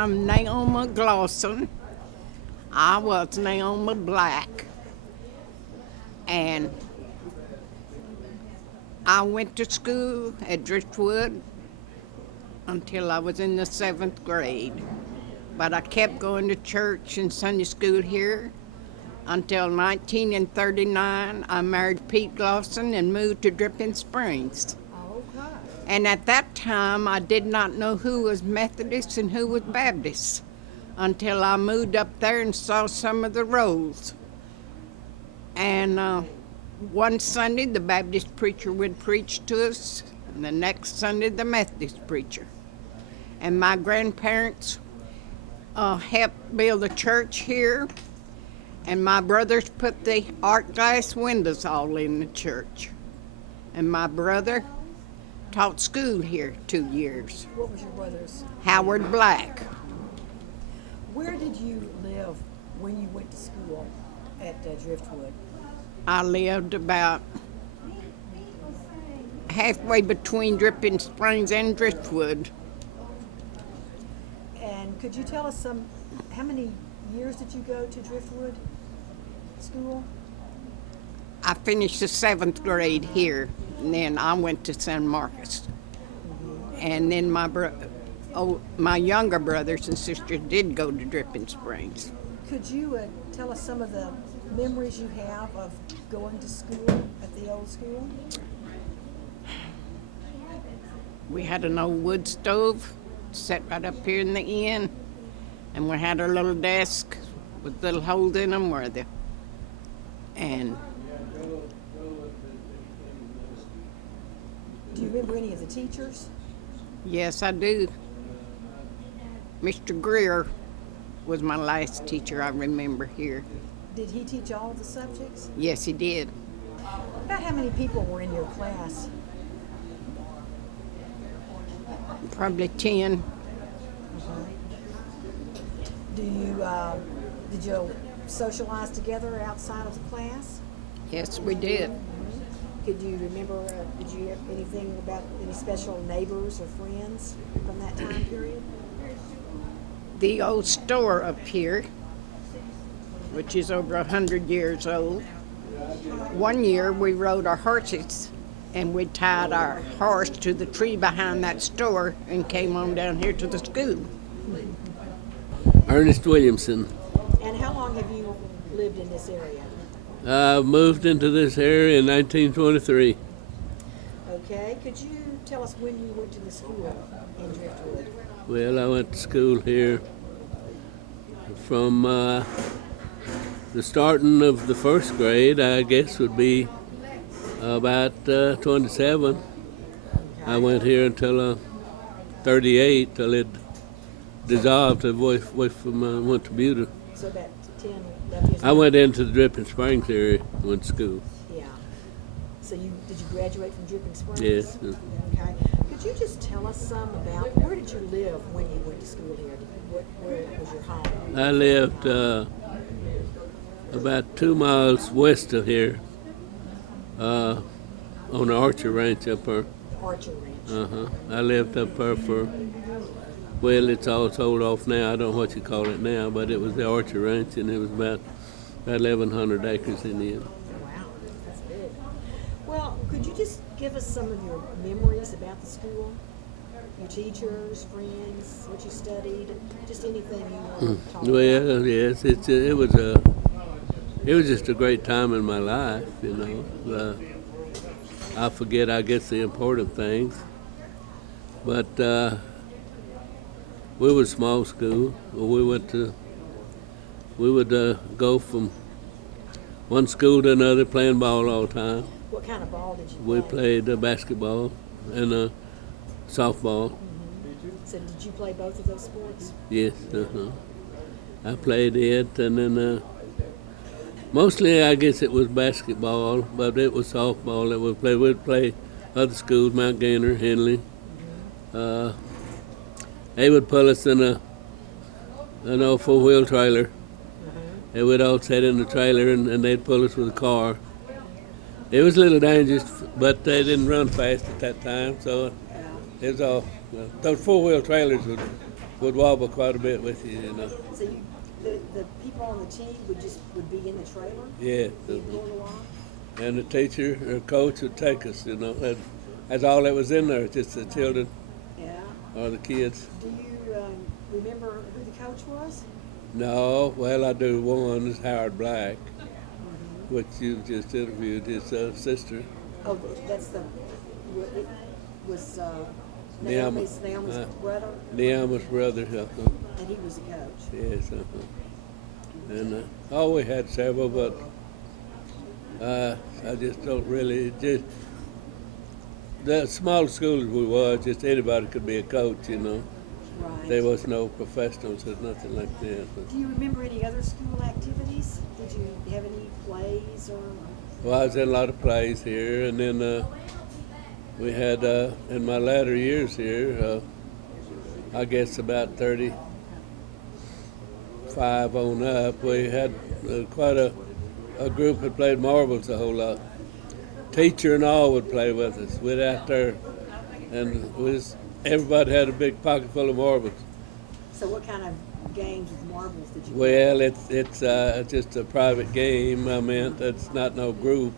I'm Naomi Glosson. I was Naomi Black. And I went to school at Driftwood until I was in the 7th grade. But I kept going to church and Sunday school here until 1939. I married Pete Glosson and moved to Dripping Springs. Okay. And at that time, I did not know who was Methodist and who was Baptist until I moved up there and saw some of the rolls. And one Sunday, the Baptist preacher would preach to us, and the next Sunday, the Methodist preacher. And my grandparents helped build a church here, and my brothers put the art glass windows all in the church. And my brother taught school here 2 years. What was your brother's? Howard Black. Where did you live when you went to school at Driftwood? I lived about halfway between Dripping Springs and Driftwood. And could you tell us how many years did you go to Driftwood School? I finished the 7th grade here, and then I went to San Marcos. And then my younger brothers and sisters did go to Dripping Springs. Could you tell us some of the memories you have of going to school at the old school? We had an old wood stove set right up here in the end, and we had our little desk with little holes in them and Do you remember any of the teachers? yes, I do. Mr. Greer was my last teacher I remember here. Did he teach all of the subjects? Yes, he did. About how many people were in your class? Probably 10. Did you socialize together outside of the class? Yes, we did. Could you remember, did you have anything about any special neighbors or friends from that time period? The old store up here, which is over 100 years old. One year we rode our horses and we tied our horse to the tree behind that store and came on down here to the school. Ernest Williamson. And how long have you lived in this area? I moved into this area in 1923. Okay, could you tell us when you went to the school in Driftwood? Well, I went to school here from the starting of the first grade, I guess would be about 27. I went here until 38, till it dissolved away from went to Buda. So about 10, 11 years I went into the Dripping Springs area, went to school. Yeah. So did you graduate from Dripping Springs? Yes. Okay. Could you just tell us some about where did you live when you went to school here? Where was your home? I lived about 2 miles west of here on the Archer Ranch up there. Archer Ranch. I lived up there well, it's all sold off now. I don't know what you call it now, but it was the Archer Ranch, and it was about 1,100 acres in the end. Wow, that's big. Well, could you just give us some of your memories about the school? Your teachers, friends, what you studied, just anything you want to talk about? Well, yes, it was just a great time in my life, you know. I forget, I guess, the important things, but we were a small school. We would go from one school to another playing ball all the time. What kind of ball did you play? We played basketball and softball. So did you play both of those sports? Yes, I played it, and then mostly I guess it was basketball, but it was softball that we played. We'd play other schools, Mount Gainer, Henley. They would pull us in an old four-wheel trailer. And we'd all sit in the trailer, and they'd pull us with a car. It was a little dangerous, but they didn't run fast at that time, so it was all. Those four-wheel trailers would would wobble quite a bit with you, you know. So the people on the team would be in the trailer? Yeah. Being pulled along? And the teacher or coach would take us, you know. That's all that was in there, just the children Yeah. or the kids. Do you remember who the coach was? No, well, I do. One is Howard Black, which you just interviewed, his sister. Oh, that's it was Neama's Naomi's brother, Neama's brother. and he was a coach. Yes. And we had several, but I just don't really, just the small schools we was, just anybody could be a coach, you know. Right. There was no professionals or nothing like that. But, Do you remember any other school activities? Did you have any plays or? well, I was in a lot of plays here, and then we had, in my latter years here, I guess about 35 on up, we had quite a group that played marbles a whole lot. Teacher and all would play with us. We'd out there, and everybody had a big pocket full of marbles. So what kind of games with marbles did you play? Well, it's just a private game. I meant it's not no group.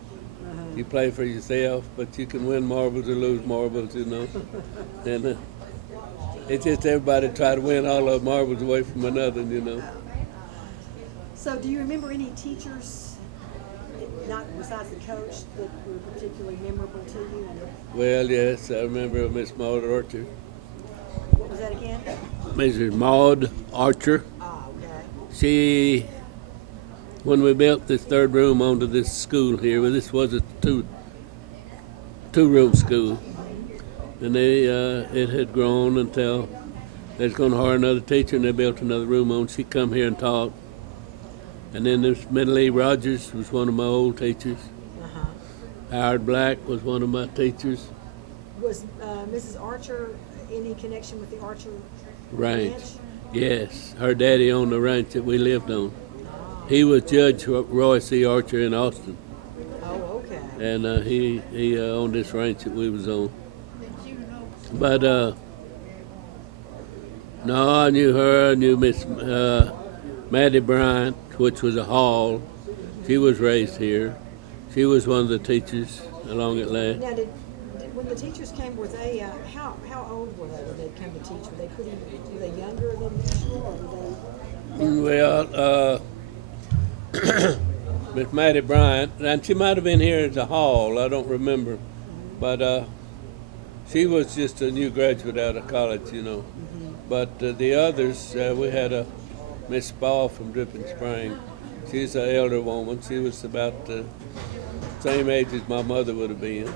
You play for yourself, but you can win marbles or lose marbles, you know. And it's just everybody try to win all the marbles away from another, you know. So do you remember any teachers, not besides the coach, that were particularly memorable to you? And Well, yes, I remember Miss Maud Archer. what was that again? Mrs. Maud Archer. Oh, okay. She, when we built this third room onto this school here, well, this was a two-room school, and it had grown until they was going to hire another teacher, and they built another room on. She come here and taught, and then there's Minnie Rogers was one of my old teachers. Uh-huh. Howard Black was one of my teachers. Was Mrs. Archer any connection with the Archer Ranch. Yes, her daddy owned the ranch that we lived on. He was Judge Roy C. Archer in Austin, Oh, okay. and he owned this ranch that we was on. But no, I knew her. I knew Miss Maddie Bryant, which was a hall. She was raised here. She was one of the teachers along at last. Now, when the teachers came, were they how old were they when they came to teach? Were they younger than usual, or were they? Well, Miss Maddie Bryant, and she might have been here at the hall. I don't remember, but she was just a new graduate out of college, you know. But the others, we had a Miss Ball from Dripping Spring. She's an elder woman. She was about the same age as my mother would have been.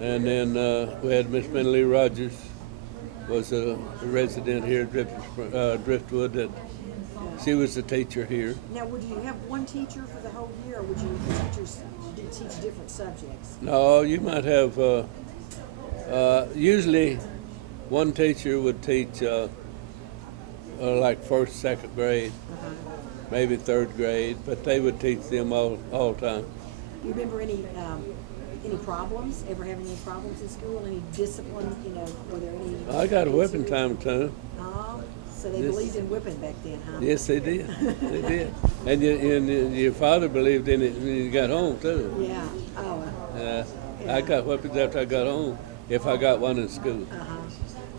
And then we had Miss Minnie Rogers, was a resident here at Driftwood. That she was the teacher here. Now, would you have one teacher for the whole year, or would you teachers teach different subjects? No, you might have. Usually, one teacher would teach like first, second grade, maybe third grade, but they would teach them all time. Do you remember any problems? Ever having any problems in school? Any discipline? You know, were there any? I got a whipping time to. Oh, so they Yes. believed in whipping back then, huh? Yes, they did. They did. And your father believed in it when you got home too. Yeah. Oh. I got whippings after I got home, if I got one in school. Uh-huh.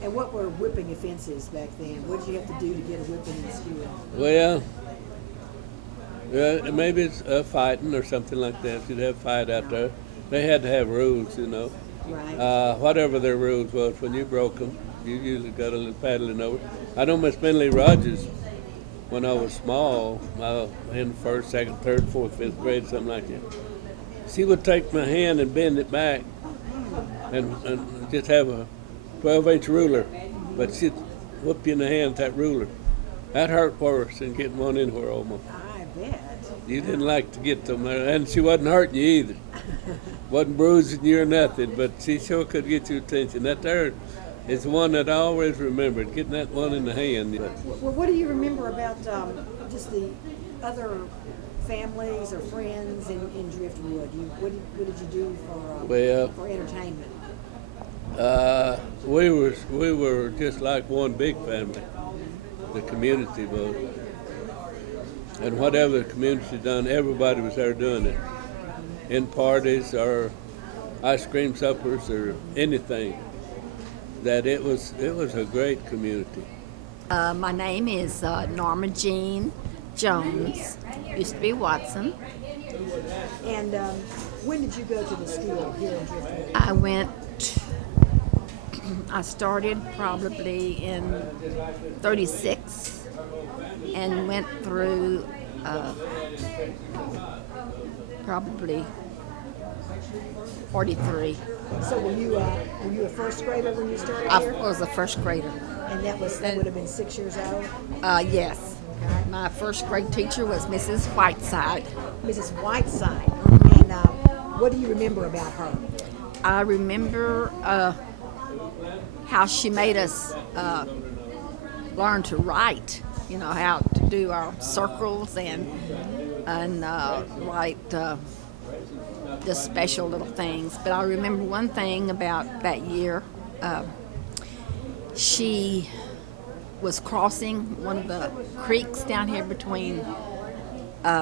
And what were whipping offenses back then? What did you have to do to get a whipping in school? Well, maybe it's fighting or something like that. You'd have fight out there. They had to have rules, you know. Right. Whatever their rules was, when you broke them, you usually got a little paddling over. I know Miss Minnie Rogers, when I was small, in first, second, third, fourth, fifth grade, something like that. She would take my hand and bend it back and just have a 12-inch ruler, but she'd whoop you in the hand with that ruler. That hurt worse than getting one in her almost. I bet. You didn't like to get them there, and she wasn't hurting you either. Wasn't bruising you or nothing, but she sure could get your attention. That there is the one that I always remembered, getting that one in the hand. Well, what do you remember about just the other families or friends in Driftwood? What did you do for entertainment? We were just like one big family, the community was. And whatever the community done, everybody was there doing it. In parties or ice cream suppers or anything. That it was a great community. My name is Norma Jean Jones. Used to be Watson. And when did you go to the school here in Driftwood? I started probably in 36 and went through probably 43. So were you a first grader when you started I here? was a first grader. And that would have been 6 years old? Yes. My first grade teacher was Mrs. Whiteside. Mrs. Whiteside. And what do you remember about her? I remember how she made us learn to write, how to do our circles and write just special little things. But I remember one thing about that year. She was crossing one of the creeks down here between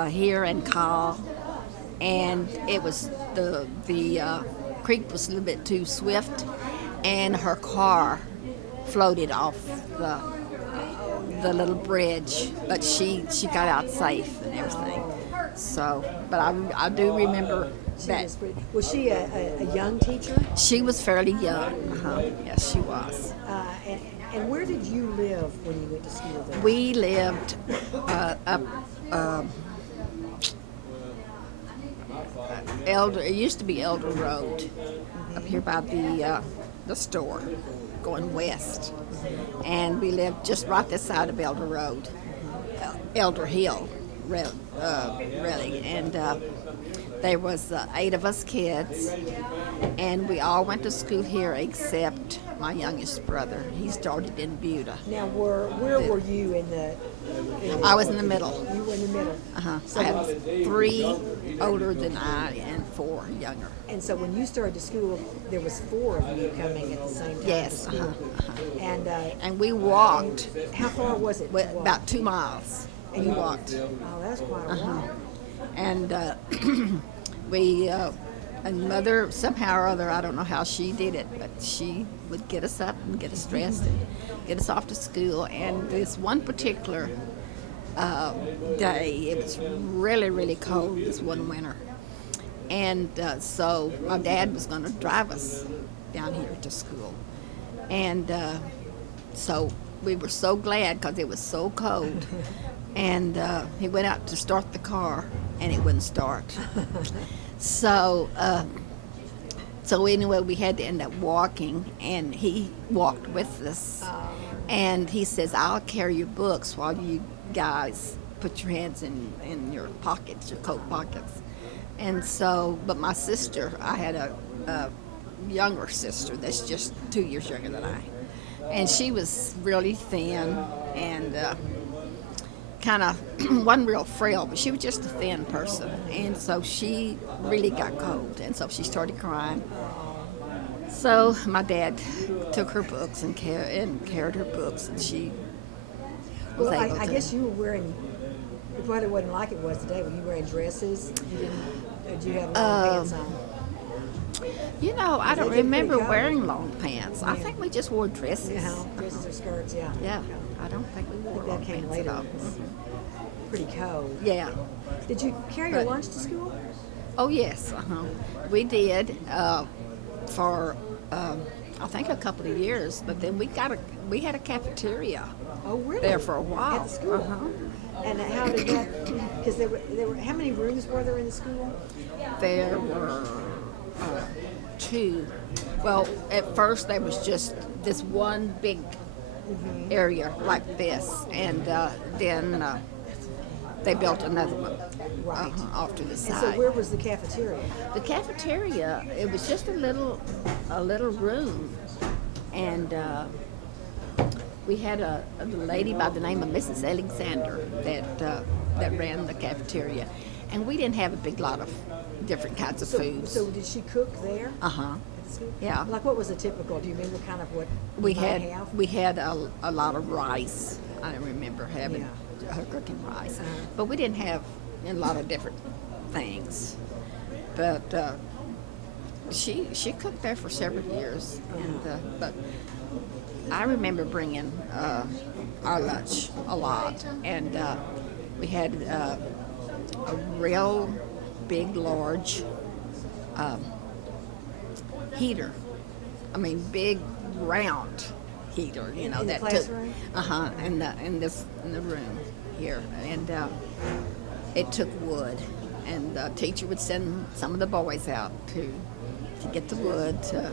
here and Kyle, and it was the creek was a little bit too swift, and her car floated off the little bridge, but she got out safe and everything. So, but I do remember that. Was she a young teacher? She was fairly young. Yes, she was. And where did you live when you went to school there? We lived up Elder. It used to be Elder Road, up here by the store, going west, and we lived just right this side of Elder Road, Elder Hill, really, and there was 8 of us kids, and we all went to school here except my youngest brother. He started in Buda. Now, where were you in the I was in the middle. You were in the middle. I had 3 older than I and 4 younger. And so when you started to school, there was 4 of you coming at the same time. Yes. to school. And we walked How far was it? to walk? about 2 miles. And we walked. Oh, that's quite a while. And we, and Mother, somehow or other, I don't know how she did it, but she would get us up and get us dressed and get us off to school. And this one particular day, it was really, really cold this one winter. And so my dad was going to drive us down here to school. And so we were so glad because it was so cold. And he went out to start the car, and it wouldn't start. So anyway, we had to end up walking, and he walked with us. And he says, I'll carry your books while you guys put your hands in your pockets, your coat pockets. And so, but my sister, I had a younger sister that's just 2 years younger than I. And she was really thin and kind of wasn't real frail, but she was just a thin person. And so she really got cold, and so she started crying. So my dad took her books and carried her books, and she was Well, able I to. guess you were wearing, it probably wasn't like it was today. Were you wearing dresses? Did you have long pants on? I don't They get pretty remember cold. wearing long pants. I think we just wore dresses. Dresses or skirts, yeah. Yeah, I don't think we wore That long came pants later. at all. It was pretty cold. Yeah. Did you carry your But- lunch to school? Oh yes, we did for I think a couple of years. But then we had a cafeteria Oh, really? there for a while. At the school? And how did that? Because there were. How many rooms were there in the school? There were 2. Well, at first there was just this one big area like this, and then they built another one Right. off to the And side. so where was the cafeteria? The cafeteria, it was just a little room, and we had a lady by the name of Mrs. Alexander that ran the cafeteria, and we didn't have a big lot of different kinds of foods. So did she cook there? Uh-huh. At the school? Yeah. Like, what was a typical? Do you remember kind of what We you might had have? we had a lot of rice. I remember having her cooking rice, but we didn't have a lot of different things. But she cooked there for several years, and but I remember bringing our lunch a lot, and we had a real big, large heater. I mean, big, round heater. You know In the that classroom? took in the room here, and it took wood, and the teacher would send some of the boys out to get the wood to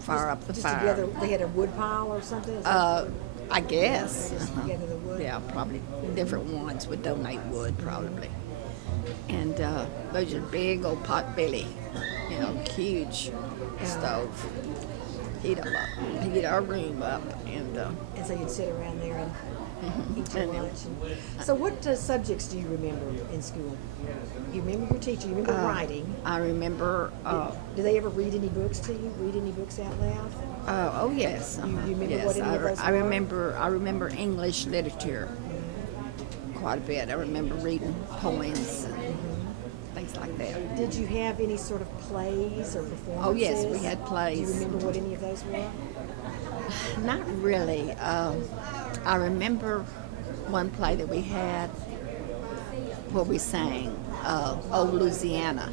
fire up the Just fire. together, they had a wood pile or something? Is that- I guess. Just together the wood? Yeah, probably different ones would donate wood, probably. And those are big old pot belly, huge stove. Heat our room up, and And so you'd sit around there and eat your And, lunch. So what subjects do you remember in school? You remember your teacher, you remember writing. I remember. Do they ever read any books to you? Read any books out loud? Oh yes. You remember yes, what any of those were? I remember English literature quite a bit. I remember reading poems and things like that. Did you have any sort of plays or performances? Oh, yes, we had plays. Do you remember what any of those were? Not really. I remember one play that we had where we sang "Oh Louisiana."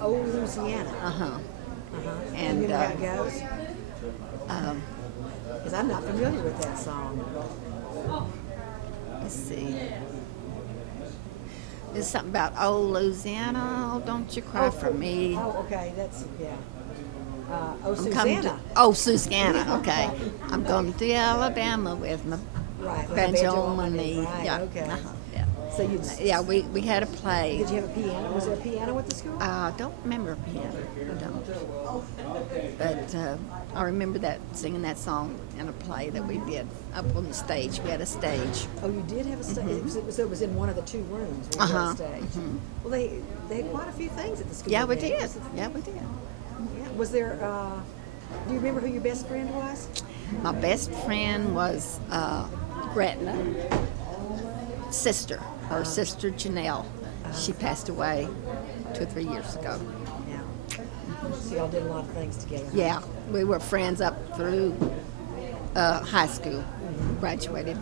Oh, Louisiana. And, you remember how it goes? Because I'm not familiar with that song. Let's see. There's something about "Oh Louisiana, oh, don't you cry for me." Oh, okay, that's, yeah. Oh, I'm coming Susanna. Oh, Susanna. Okay. I'm going to Alabama with my Right, with a banjo on my knee. Right, Yeah. okay. Yeah. So you Yeah, we had a play. did you have a piano? Was there a piano at the school? I don't remember a piano. I don't. But I remember singing that song in a play that we did up on the stage. We had a stage. Oh, you did have a stage. So it was in one of the two rooms where you had a stage. Well, they had quite a few things at the school. Yeah, we then. did. Yeah, we did. Yeah. Was there? Do you remember who your best friend was? My best friend was Gretna, sister. Her sister Janelle. She passed away 2 or 3 years ago. Yeah. So y'all did a lot of things together. Yeah, we were friends up through high school. Graduated